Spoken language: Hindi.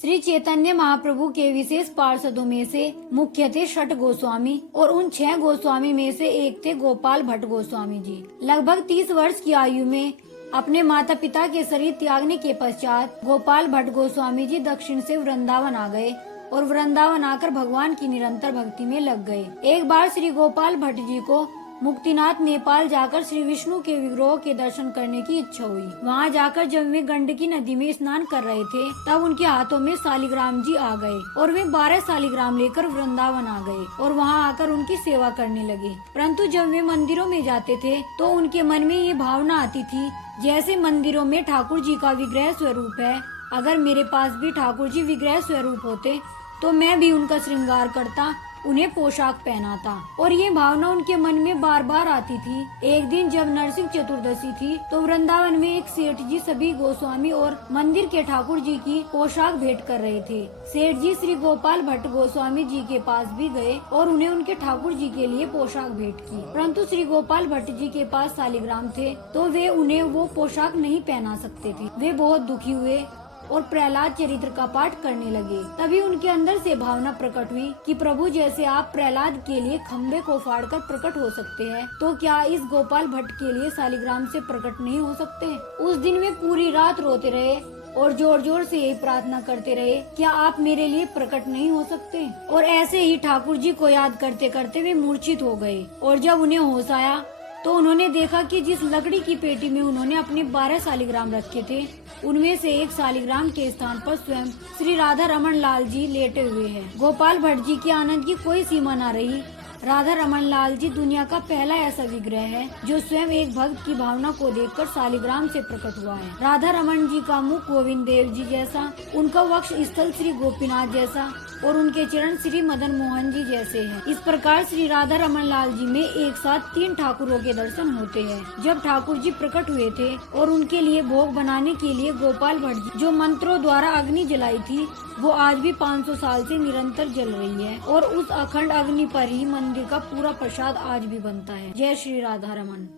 श्री चैतन्य महाप्रभु के विशेष पार्षदों में से मुख्य थे षट गोस्वामी और उन 6 गोस्वामी में से एक थे गोपाल भट्ट गोस्वामी जी। लगभग 30 वर्ष की आयु में अपने माता पिता के शरीर त्यागने के पश्चात गोपाल भट्ट गोस्वामी जी दक्षिण से वृंदावन आ गए और वृंदावन आकर भगवान की निरंतर भक्ति में लग गए। एक बार श्री गोपाल भट्ट जी को मुक्तिनाथ नेपाल जाकर श्री विष्णु के विग्रह के दर्शन करने की इच्छा हुई। वहां जाकर जब वे गंडकी नदी में स्नान कर रहे थे तब उनके हाथों में शालिग्राम जी आ गए और वे 12 शालिग्राम लेकर वृंदावन आ गए और वहां आकर उनकी सेवा करने लगे। परंतु जब वे मंदिरों में जाते थे तो उनके मन में ये भावना आती थी जैसे मंदिरों में ठाकुर जी का विग्रह स्वरूप है, अगर मेरे पास भी ठाकुर जी विग्रह स्वरूप होते तो मैं भी उनका श्रृंगार करता, उन्हें पोशाक पहनाता। और ये भावना उनके मन में बार बार आती थी। एक दिन जब नरसिंह चतुर्दशी थी तो वृंदावन में एक सेठ जी सभी गोस्वामी और मंदिर के ठाकुर जी की पोशाक भेंट कर रहे थे। सेठ जी श्री गोपाल भट्ट गोस्वामी जी के पास भी गए और उन्हें उनके ठाकुर जी के लिए पोशाक भेंट की। परंतु श्री गोपाल भट्ट जी के पास शालिग्राम थे तो वे उन्हें वो पोशाक नहीं पहना सकते थे। वे बहुत दुखी हुए और प्रहलाद चरित्र का पाठ करने लगे। तभी उनके अंदर से भावना प्रकट हुई कि प्रभु जैसे आप प्रहलाद के लिए खम्बे को फाड़कर प्रकट हो सकते हैं तो क्या इस गोपाल भट्ट के लिए शालिग्राम से प्रकट नहीं हो सकते। उस दिन वे पूरी रात रोते रहे और जोर जोर से यही प्रार्थना करते रहे, क्या आप मेरे लिए प्रकट नहीं हो सकते। और ऐसे ही ठाकुर जी को याद करते करते वे मूर्छित हो गए और जब उन्हें होश आया तो उन्होंने देखा कि जिस लकड़ी की पेटी में उन्होंने अपने 12 शालिग्राम रखे थे उनमें से एक शालिग्राम के स्थान पर स्वयं श्री राधा रमन लाल जी लेटे हुए हैं। गोपाल भट्ट जी के आनंद की कोई सीमा न रही। राधा रमन लाल जी दुनिया का पहला ऐसा विग्रह है जो स्वयं एक भक्त की भावना को देखकर शालिग्राम से प्रकट हुआ है। राधा रमन जी का मुख गोविंद देव जी जैसा, उनका वक्ष स्थल श्री गोपीनाथ जैसा और उनके चरण श्री मदन मोहन जी जैसे हैं। इस प्रकार श्री राधा रमन लाल जी में एक साथ 3 ठाकुरों के दर्शन होते हैं। जब ठाकुर जी प्रकट हुए थे और उनके लिए भोग बनाने के लिए गोपाल भट्ट जी जो मंत्रों द्वारा अग्नि जलाई थी वो आज भी 500 साल से निरंतर जल रही है और उस अखंड अग्नि पर ही मंदिर का पूरा प्रसाद आज भी बनता है। जय श्री राधा रमन।